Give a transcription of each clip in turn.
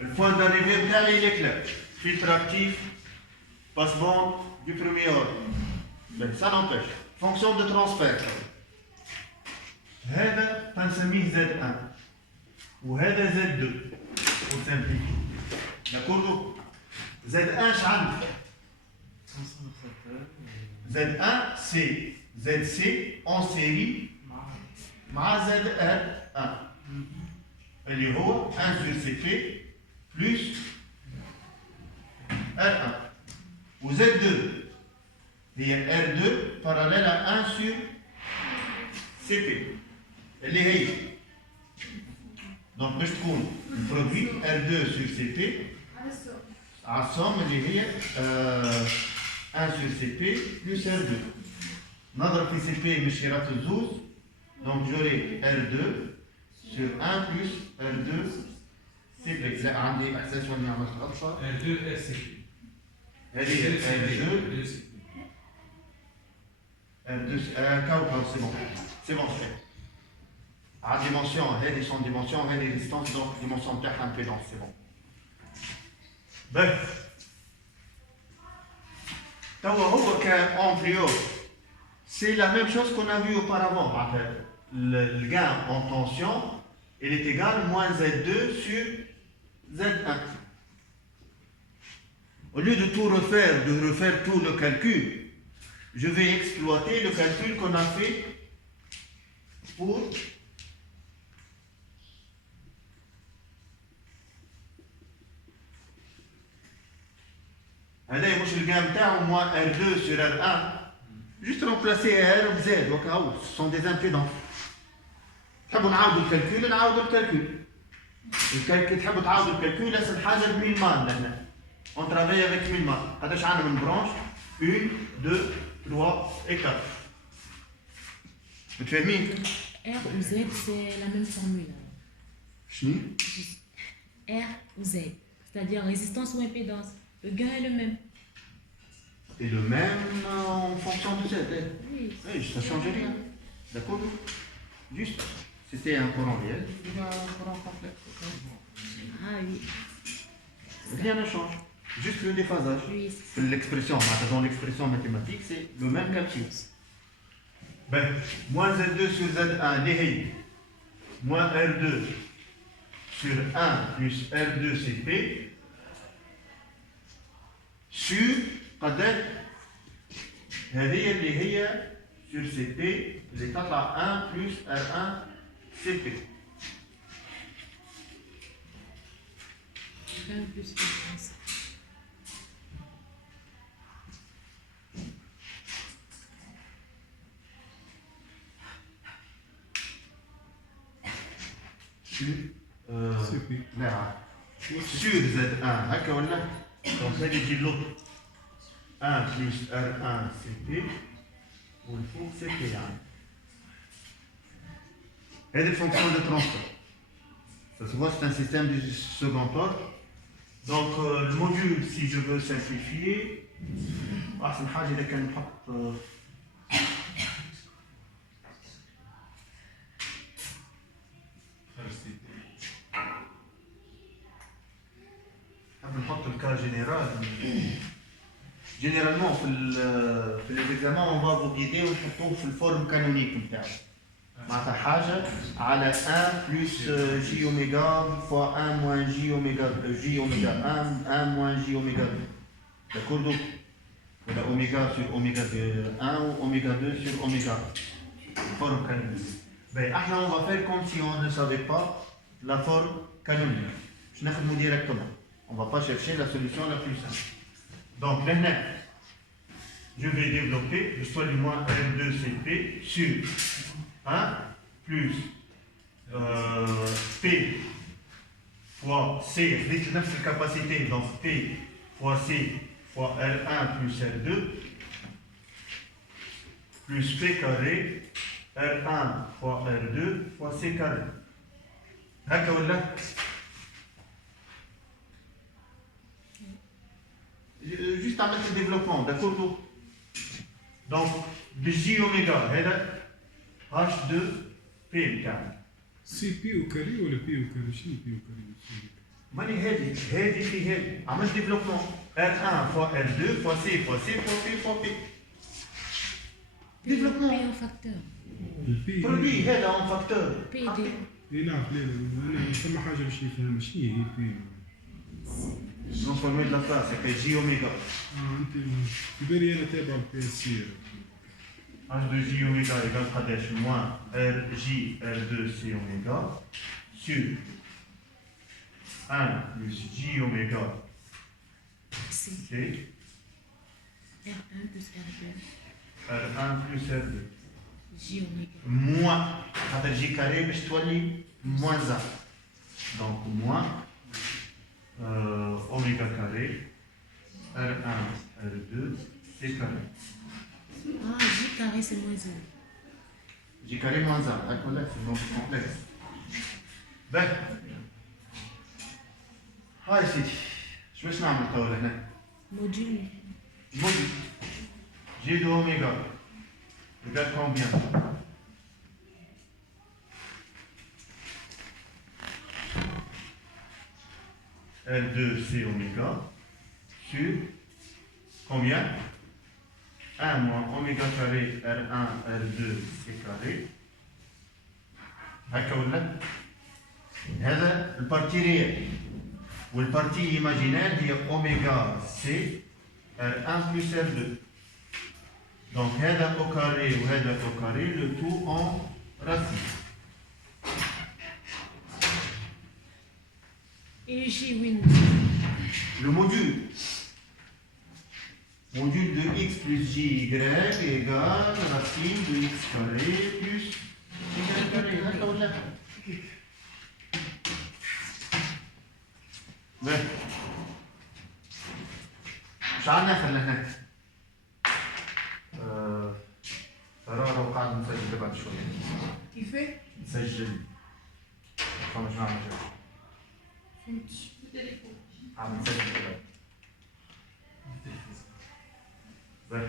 Le point d'arrivée il est clair. Filtre actif, passe-bande du premier ordre. Mais ça n'empêche. Fonction de transfert. هذا تنسميه Z1 وهذا Z2 pour simplifier. D'accord? Z1 شحال؟ Z1 c'est ZC en série مع ZR1 اللي هو 1 sur CP plus R1 و Z2 هي R2 parallèle à 1 sur CP اللي هي donc باش تكون البرودوي R2 sur CP على السوم اللي هي 1 sur CP plus R2 نضرب في CP مش يرات الزوز donc j'aurai R2 sur 1 plus R2 CP لا عندي احساس واني عملت غلطه R2 SCP هذه R2 R2 c'est bon fait à dimension هذه son dimension هذه distance donc dimension تاعها impédance c'est bon ben توا هو كامبليو c'est la même chose qu'on a vu auparavant en fait. Le gain en tension il est égal à moins Z2 sur Z1 au lieu de tout refaire, de refaire tout le calcul je vais exploiter le calcul qu'on a fait pour هذا مش الجام تاعو moins R2 sur R1 juste remplacer R ou Z وكاو ce sont des impédances تحبوا نعاودوا الكالكول نعاودوا الكالكول تحبوا تعاودوا الكالكول اسهل حاجه بمين مان هنا on travaille avec 1000 مان هذا اش عندنا من برانش 1 2 3 et 4 متفاهمين R ou Z c'est la même formule شنو R ou Z c'est-à-dire résistance ou impédance le gain est le même et le même en fonction de Z oui ça ne change rien d'accord juste si c'est un courant réel il va un courant complet ah oui rien ne change juste le déphasage oui l'expression dans l'expression mathématique c'est le même calcul ben moins Z2 sur Z1 les moins R2 sur 1 plus R2 CP sur قدر هذه اللي هي sur CP اللي تطلع 1 plus R1 CP 1 plus impédance لا sur Z1 هكا ولا donc هذه تجي l'autre 1 plus R1 CP والفوق CP يعني هذه fonction de transfert ça se voit c'est un système du second ordre donc le module si je veux simplifier أحسن حاجة إذا كان نحط نحط الكا جينيرال جينيرالمون في ليزيكزامان اون فا فو غيدي ونحطوه في الفورم كانونيك نتاعو معناتها حاجه على 1 بلس جي اوميغا فوا 1 موان جي اوميغا جي اوميغا 1 موان جي اوميغا 2 داكوردو ولا اوميغا سور اوميغا 1 و اوميغا 2 سور اوميغا فورم كانونيك باهي احنا اون فا فير كوم سي اون نو سافي با لا فورم كانونيك باش نخدمو ديريكتومون on ne va pas chercher la solution la plus simple. Donc maintenant, je vais développer le solide moins R2CP sur 1 plus P fois C, c'est la même capacité, donc P fois C fois R1 plus R2 plus P carré R1 fois R2 fois C carré. هكا ولا؟ juste avec le développement, d'accord? Donc, le J oméga, H2 P كامل. سي بي وكاري ولا بي وكاري؟ شنو بي وكاري؟ ماني هذه في هذه عملت ديفلوبمون R1 fois R2 fois C fois C fois P fois P ديفلوبمون P au facteur. البي برودوي هذا اون فاكتور P de يلعب ليلة انا ثم حاجه باش نفهم شنو هي البي نون فورمي دو لا فراس سي جي اوميغا انت كبير انا تابع البي اس سي H de J oméga égale قداش moins RJ R2 C oméga sur 1 plus J oméga C. C R1 plus R2. R1 plus R2 J oméga. moins خاطر J carré باش تولي moins 1 donc moins oméga carré R1 R2 C carré Ah, J carré c'est moins 1. J carré moins 1 هكا c'est donc complexe باهي هاي سيدي شو باش نعمل توا هنا Module. module J de oméga égale combien R2C oméga sur combien 1 moins oméga carré R1 R2 C carré هكا ولا هذا البارتي ريال والبارتي ايماجينير هي اوميغا سي R1 plus R2 donc هذا au carré وهذا au carré le tout en racine Et J win. le module de x plus j y égale racine de x carré plus y carré هكا ولا باهي مش عارف ناخذ لهنا ترى قاعد نسجل بعد شوية كيفاه؟ نسجل مش نعمل شيء فهمتش بالتليفون عم نسجل كده باهي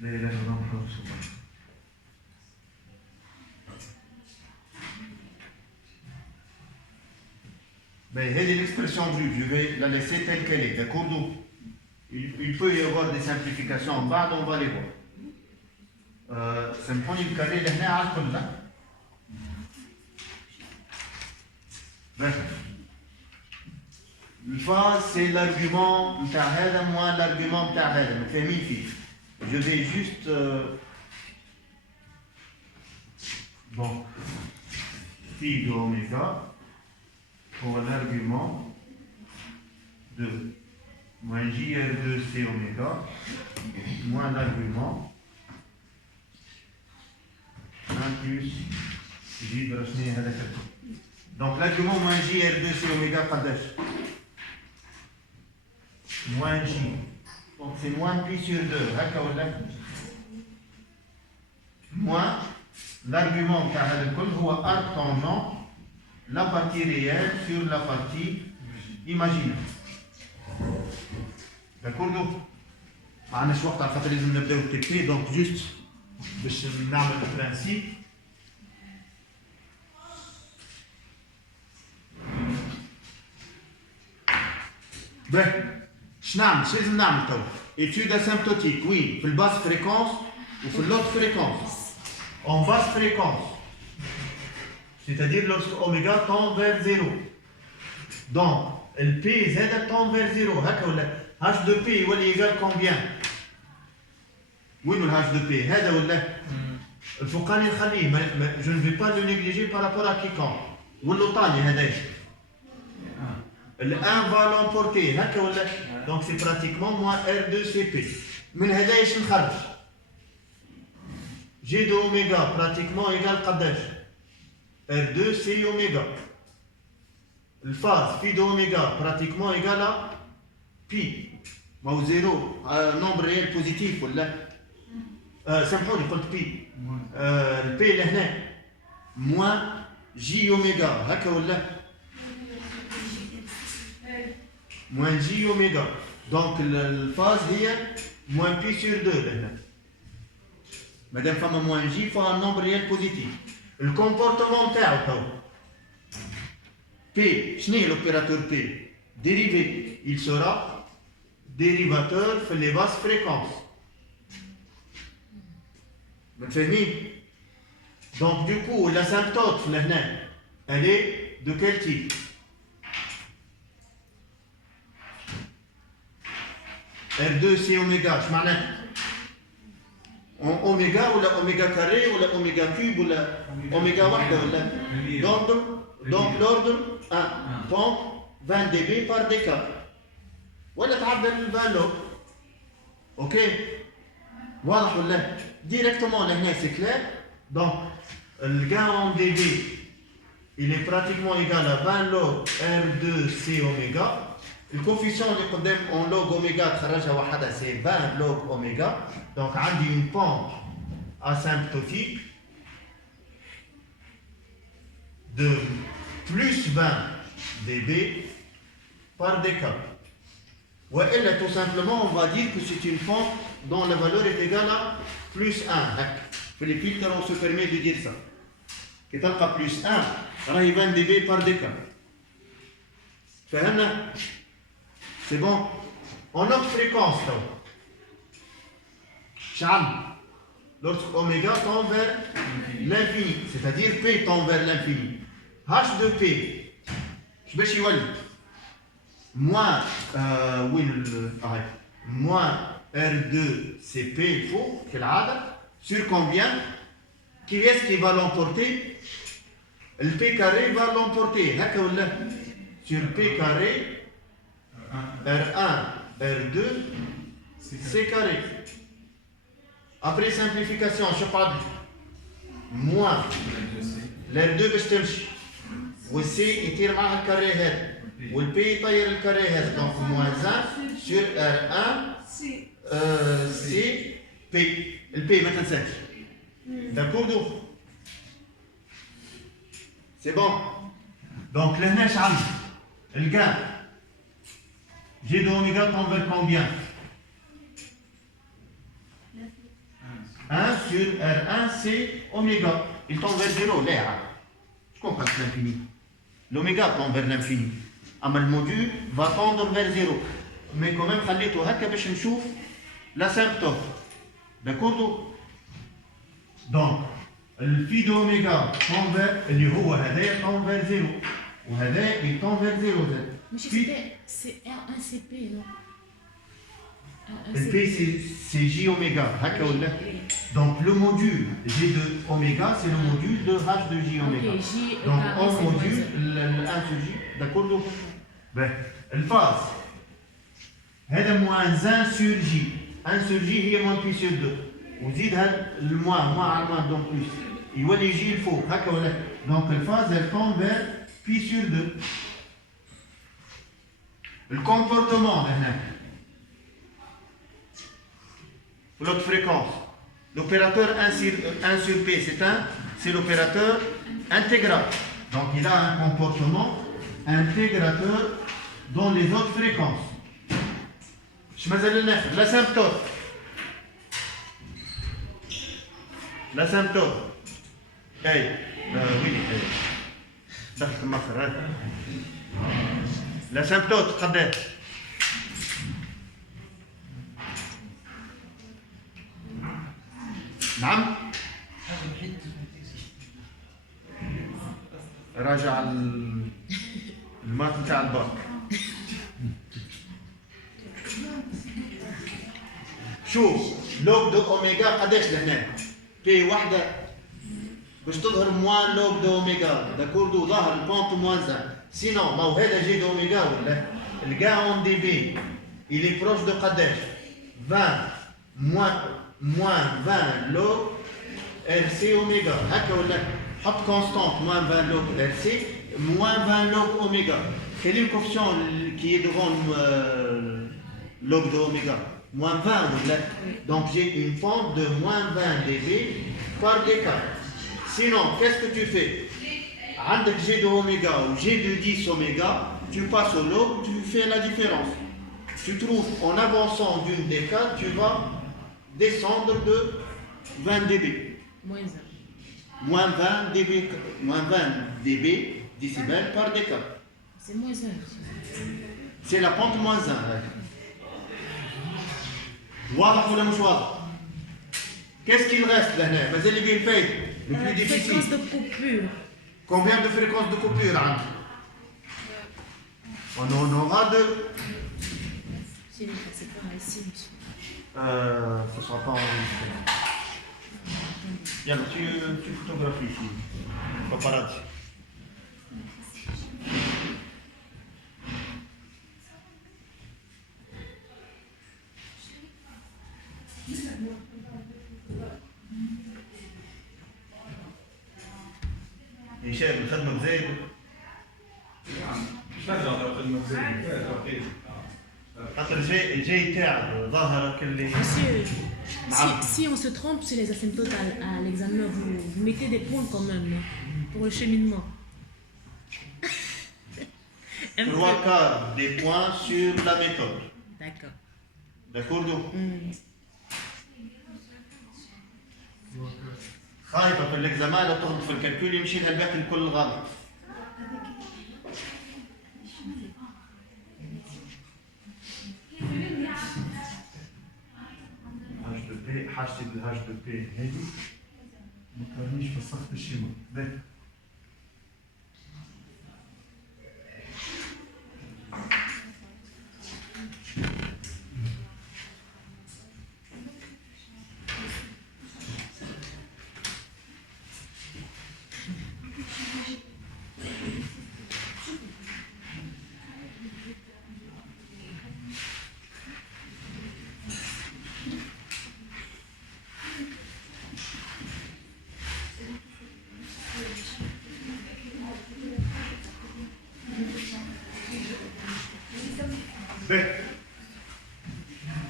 لا اله الا الله محمد رسول الله Mais l'expression brute, je vais la laisser telle qu'elle est, d'accord? Donc, il peut y avoir des simplifications en bas, on va les voir. سامحوني الكاري اللي هنا على الكل لا؟ الفاز c'est l'argument نتاع هذا moins l'argument نتاع هذا متفاهمين فيه. Je vais juste bon phi de oméga pour l'argument de moins JR2C oméga moins l'argument 1 plus J de رسمية هذا كده. Donc l'argument moins JR2C oméga قداش؟ moins J. Donc c'est moins pi sur 2 هكا ولا؟ moins l'argument بتاع هذا الكل هو arc tangent la partie réelle sur la partie imaginaire. D'accord donc ما عندناش وقت على خاطر لازم نبداو التكفير دونك جوست باش نعمل البرانسيب. باهي اش نعمل؟ اش لازم نعمل توا؟ étude asymptotique وين؟ في الباس فريكونس وفي اللوت فريكونس. En basse fréquence, c'est-à-dire lorsque oméga tend vers 0. Donc, le P Z tend vers 0. H de P est égal combien? Oui, le H de P. Il faut qu'on je ne vais pas le négliger par rapport à quiconque. Le 1 va l'emporter. Donc, c'est pratiquement moins R2CP. Mais je vais G de oméga pratiquement égal قداش R2 C oméga. Le phase phi de oméga pratiquement égal à pi. ما هو زيرو nombre réel positif ولا سامحوني قلت بي البي لهنا موان جي اوميغا هكا ولا موان جي اوميغا دونك الفاز هي موان بي سور 2 لهنا. Madame femme moins J, il faut un nombre réel positif. Le comportement تاعو P, شنو هي l'opérateur P? Dérivé, il sera dérivateur في les basses fréquences. متفاهمين؟ Donc du coup, l'asymptote لهنا, elle est de quel type? R2 c'est oméga, je معناتها oméga ou la oméga carré ou la oméga cube ou la oméga واحدة ولا donc l'ordre 1 pompe 20 dB par décade ولا تعدل 20 log ok واضح ولا directement لهنا c'est clair donc le gain en dB il est pratiquement égal à 20 log R2 C oméga. Le coefficient اللي قدام en log oméga تخرجها وحدها c'est 20 log oméga. Donc عندي une pente asymptotique de plus 20 dB par décade. Ouais, et là, tout simplement, on va dire que c'est une pente dont la valeur est égale à plus 1. Pour les filtres, on se permet de dire ça. Qui est à plus 1, راهي 20 dB par décade. فهمنا؟ C'est bon. En autre fréquence, là. شعل. Lorsque oméga tend vers l'infini, c'est-à-dire P tend vers l'infini. H de P, je vais chier moins, moins R2 CP, il faut, sur combien? Qui est-ce qui va l'emporter? Le P carré va l'emporter. Sur P carré, R1, R2, C carré. Après simplification, je parle moins l'R2 باش تمشي والسي يطير معها الكاري هذا والبي يطير الكاري هذا donc moins 1 sur R1 C P البي ما تنساش d'accord c'est bon donc لهنا اش عندي الجان G de oméga tend vers combien 1 sur R1 c'est oméga. Il tend vers 0, l'air. Je comprends l'infini. L'oméga tend vers l'infini. Mais le module va tendre vers 0. Mais quand même, خليته هكا باش نشوف l'asymptote. D'accord? Donc, le phi de oméga tend vers اللي هو هذايا tend vers 0. وهذا il tend vers 0. C'est R1CP, non? Le P c'est J oméga, donc le module G de oméga c'est le module de H de J oméga. Okay, donc on module le 1 sur J, d'accord? Ben, le phase, c'est moins 1 sur J. 1 sur J هي moins pi sur 2. وزيد هذا le moins donc plus. Il voit les J il faut, donc le phase elle tombe vers pi sur 2. Le comportement l'autre fréquence. L'opérateur 1 sur P, c'est l'opérateur intégral. Donc il a un comportement intégrateur dans les autres fréquences. L'asymptote. L'asymptote. Oui. L'asymptote, قداش؟ نعم راجع المات نتاع الباك شوف لوج دو اوميجا قداش لهنا بي وحده باش تظهر موان لوج دو اوميجا داكوردو ظهر البونت موان سينو ما هو هذا جي دو اوميجا ولا الكا اون دي بي il est proche de قداش 20 moins 20 log RC oméga. Hop constante, moins 20 log RC, moins 20 log oméga. Quel est le coefficient qui est devant log de oméga? Moins 20, donc j'ai une pente de moins 20 dB par décade. Sinon, qu'est-ce que tu fais? Avec G de oméga ou G de 10 oméga, tu passes au log, tu fais la différence. Tu trouves en avançant d'une décade, tu vas descendre de 20 dB. Moins moins 20 dB, moins 20 dB, décibels par décade. C'est moins 1. C'est la pente moins 1. واضح ولا مش واضح؟ Qu'est-ce qu'il reste là? مازال اللي بين le plus difficile. Fréquence de coupure. Combien de fréquences de coupure عندك؟ On en aura deux. C'est pas ici, monsieur. Ce ne sera pas enregistré. Bien, tu photographies ici. Paparazzi. هشام الخدمة بزايد. خاطر الجاي تاعك ظاهرك اللي Monsieur, si on se trompe sur les asymptotes à l'examen, vous mettez des points quand même non, pour le cheminement. Un peu. 3/4 des points sur la méthode. D'accord. D'accord donc Hmm. خايفة في الإكزامان لا تغلط في الكالكول يمشي لها الباقي الكل غلط. حاجتي بالهاش دو بي هذه ما كرهنيش في الصف الشيما.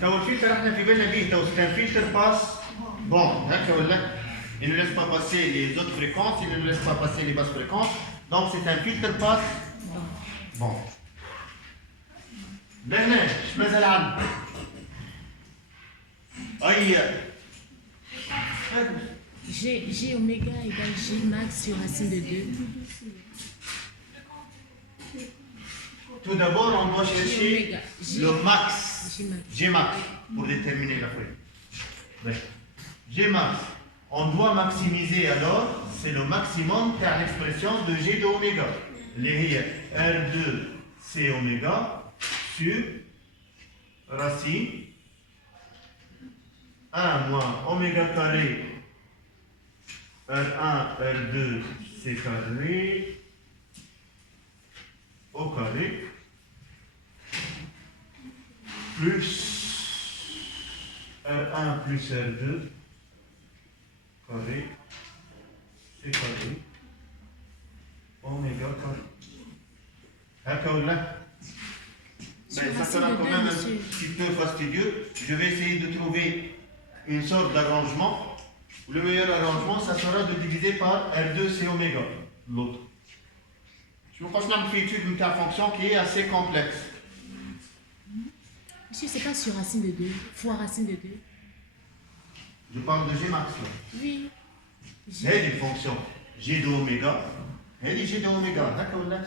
تو الفلتر احنا في بالنا بيه تو كان فلتر باس بون هكا ولا il ne laisse pas passer les autres fréquences, il ne laisse pas passer les basses fréquences, donc c'est un filtre passe bon. لهنا ايش مازال عندنا؟ اي G oméga égale G max sur racine de 2. Tout d'abord, on doit chercher oméga. le max, G max. G max, pour déterminer la fréquence. G max, on doit maximiser alors, c'est le maximum car l'expression de G de oméga. Les R2C oméga sur racine 1 moins oméga carré R1, R2, C carré au carré plus R1 plus R2 carré C carré oméga carré. D'accord là? Ça sera quand même un petit peu fastidieux. Je vais essayer de trouver une sorte d'arrangement. Le meilleur arrangement, ça sera de diviser par R2C oméga, l'autre. Je vous passe une étude d'une fonction qui est assez complexe. Monsieur, c'est pas sur racine de 2, fois racine de 2. Je parle de G max là. Oui. C'est une fonction. G de oméga. Elle est G de oméga. D'accord là?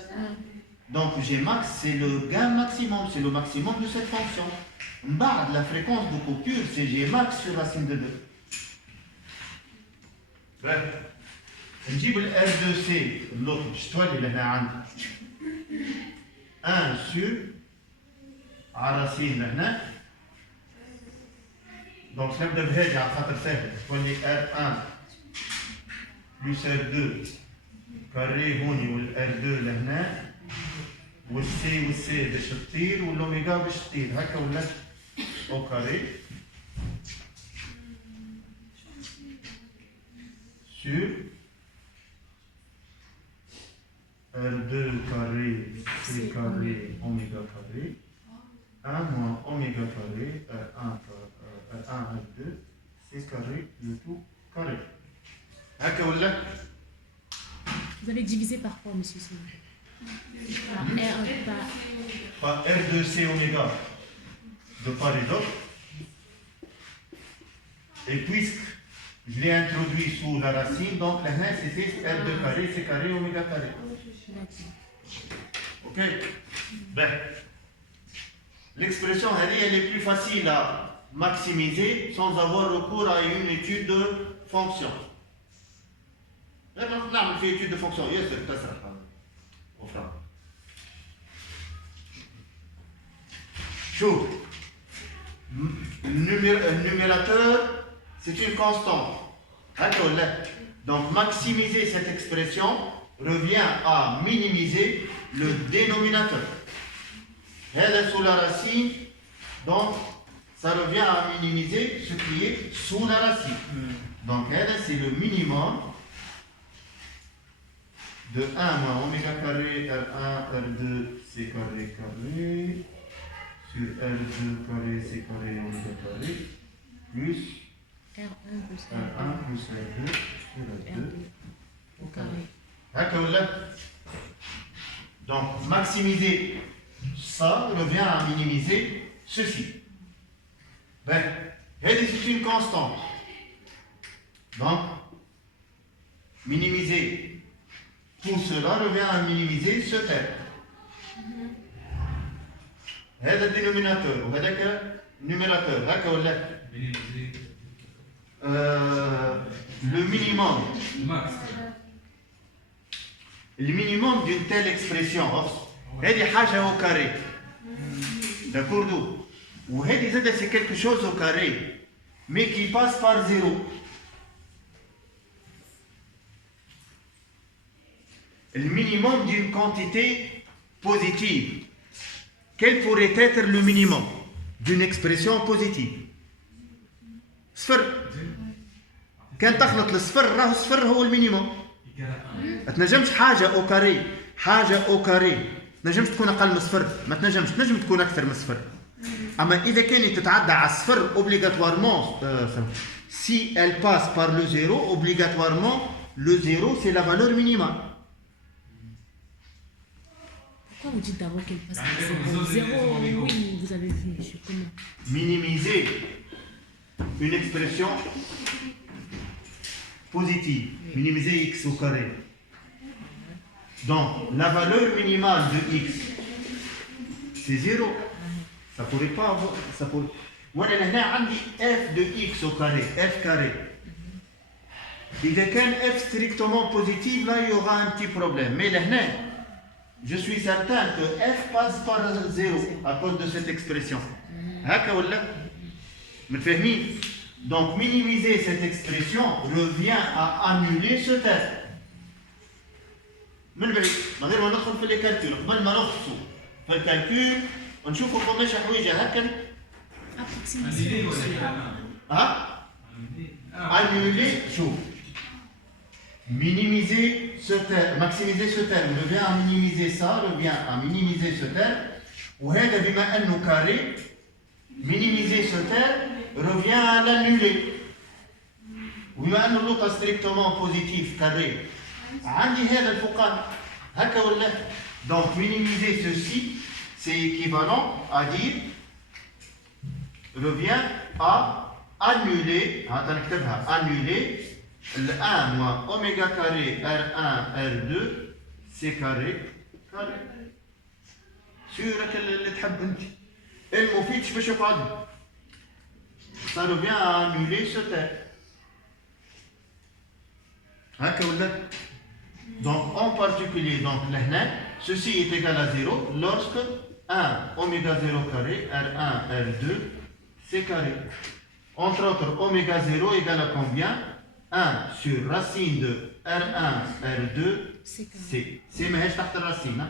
Donc G max, c'est le gain maximum, c'est le maximum de cette fonction. Barre de la fréquence de coupure, c'est G max sur racine de 2. Bref. نجيب ال R2C اللوط الشتوال اللي هنا عندي 1 sur على راسين لهنا دونك نبدا بهذه على خاطر سهل تولي R1 بلس R2 كاري هوني وال R2 لهنا والسي باش تطير والاوميغا باش تطير هكا ولات او كاري sur R2 carré, C carré, oméga carré, 1 moins oméga carré, R1, R2, C carré, le tout carré. Vous avez divisé par quoi, monsieur Simon? Par R, Par R2C oméga de part et d'autre. Et puisque Je l'ai introduit sous la racine, donc la haine c'était R2 carré, C carré, oméga carré. Ok? Ben, l'expression elle est plus facile à maximiser sans avoir recours à une étude de fonction. نعمل في étude de fonction ياسر تسرح وفرا. شوف le numérateur c'est une constante. Donc maximiser cette expression revient à minimiser le dénominateur. Elle sous la racine, donc ça revient à minimiser ce qui est sous la racine. Donc elle c'est le minimum de 1 moins oméga carré R1 R2 C carré carré sur R2 carré C carré oméga carré plus R1 plus R1 plus R2 sur R2 au carré. D'accord. Donc maximiser ça revient à minimiser ceci. Ben, c'est une constante. Donc minimiser tout cela revient à minimiser ce terme. هذا الدينوميناتور وهذاك النيميراتور هكا ولا le minimum d'une telle expression هذه حاجه au carré d'accord وهذه زاد c'est quelque chose au carré mais qui passe par 0. Le minimum d'une quantité positive. Quel pourrait être le minimum d'une expression positive? صفر. كان تخلط الصفر راهو الصفر هو المينيموم. ما تنجمش حاجه او كاري، حاجه او كاري ما تنجمش تكون اقل من صفر، ما تنجمش تنجم تكون اكثر من صفر. اما اذا كانت تتعدى على الصفر obligatoirement si elle passe par le zéro obligatoirement le zéro c'est la valeur minimale. Pourquoi vous dites d'abord qu'elle passe par 0? Oui, vous avez vu, monsieur, comment? Minimiser une expression positive, minimiser x au carré. Donc, la valeur minimale de x, c'est 0. Ça ne pourrait pas avoir... Ça pourrait... Voilà, là, on dit f de x au carré, f carré. إذا كان f strictement positif, là, il y aura un petit problème. Mais là, je suis certain que f passe par 0 à cause de cette expression. Donc minimiser cette expression revient à annuler ce terme. من بعيد من غير ما ندخل في الكالكول قبل ما نخصو في الكالكول ونشوفوا فماش حويجه هكا annuler شوف minimiser ce terme, maximiser ce terme revient à minimiser ça, revient à minimiser ce terme. وهذا بما انه carré, minimiser ce terme revient à l'annuler. وبما انه اللوطه strictement positif carré عندي هذا الفوقاني هكا ولا. Donc minimiser ceci c'est équivalent à dire revient à annuler annuler le 1 moins oméga carré R1 R2 C carré carré. سيرك اللي تحب انت المفيد باش يقعد. Ça revient à annuler ce terme. هكا ولا. Donc en particulier donc لهنا ceci est égal à 0 lorsque 1 oméga 0 carré R1 R2 C carré. Entre autres oméga 0 égale à combien? 1 sur racine de R1 R2 C. C'est ماهيش تحت الرacine.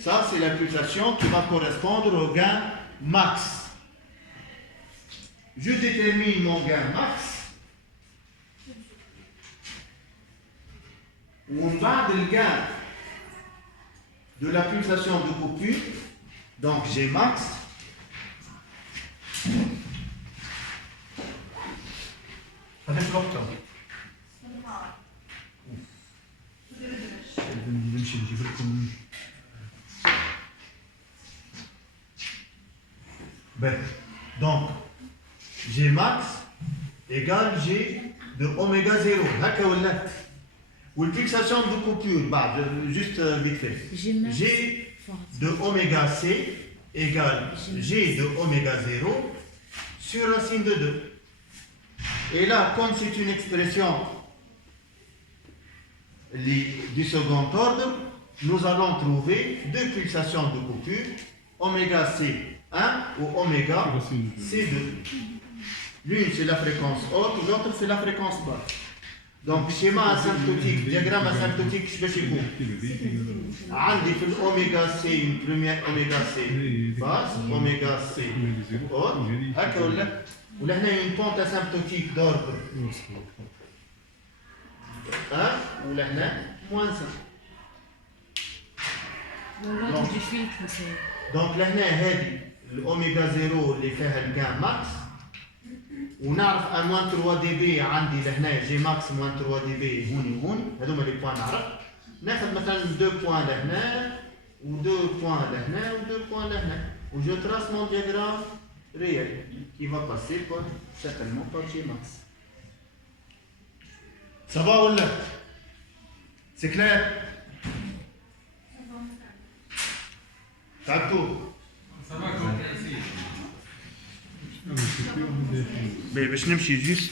Ça c'est la pulsation qui va correspondre au gain max. Je détermine mon gain max. ومن بعد le gain de la pulsation de coupure, donc G max. هذاك الوقت نمشي نجيب لكم. Donc G max égale G de oméga 0. هكا ولا والفيكساسيون de coupure بعد juste vite fait. G de oméga C égale G de oméga 0 sur racine de 2. Et là, comme c'est une expression du second ordre, nous allons trouver deux pulsations de coupure, oméga C1 ou oméga C2. L'une c'est la fréquence haute, l'autre c'est la fréquence basse. Donc schéma asymptotique, diagramme asymptotique, je vais chez vous. عندي في الأوميغا سي une première oméga C basse, oméga C haute, هكا ولا هنا une pente asymptotique d'ordre 1 ولا هنا moins 1. L'ordre du filtre, c'est... Donc لهنا هذه الأوميغا 0 اللي فيها الجان ماكس ونعرف ان موان 3 دي بي عندي لهنا جي ماكس موان 3 دي بي هوني وهوني هذوما لي بوان نعرف ناخذ مثلا 2 بوان لهنا و 2 بوان لهنا و 2 بوان لهنا و جو تراس مون دياغرام ريال كي va passer par certainement par G max. Ça va ou là? C'est clair? تعبتوا؟ باش نمشي جوست